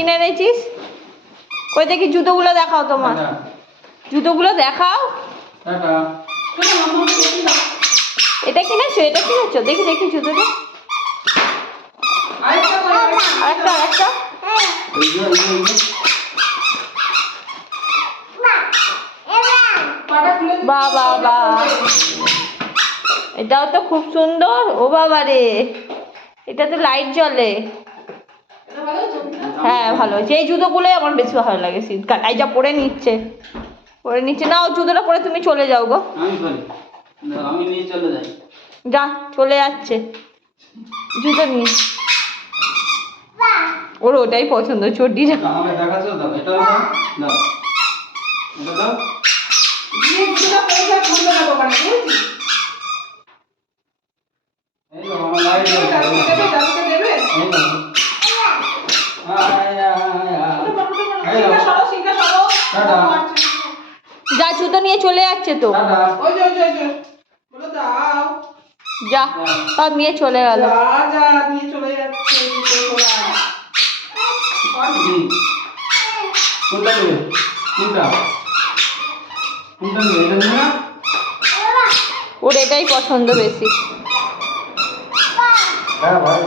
কিনে এনেছিস? কই দেখি জুতোগুলো দেখাও তোমার। জুতোগুলো দেখাও। এটা কিনেছো? এটা কিনেছো? দেখি দেখি জুতোটা। আরেকটা আরেকটা। বাহ বাহ বাহ, এটাও তো খুব সুন্দর। ও বাবা রে, এটা তো লাইট জ্বলে। হ্যাঁ ভালো হয়েছে। এই জুতোগুলোই আমার বেশি ভালো লাগে শীতকাল। এই যা পরে নিচ্ছে, পরে নিচ্ছে। না, ও জুতোটা পরে তুমি চলে যাও গো। আমি নিয়ে চলে যাই। যা, চলে যাচ্ছে জুতো নিয়ে। ওর ওটাই পছন্দ, চটিটা। আমাকে দেখাচ্ছো? দাও, এটা দাও, দাও, এটা দাও। এই তো আমার লাইট দেবে। এই তো যা, জুতো নিয়ে চলে যাচ্ছে তো। যা, সব নিয়ে চলে গেল। ওর এটাই পছন্দ বেশি।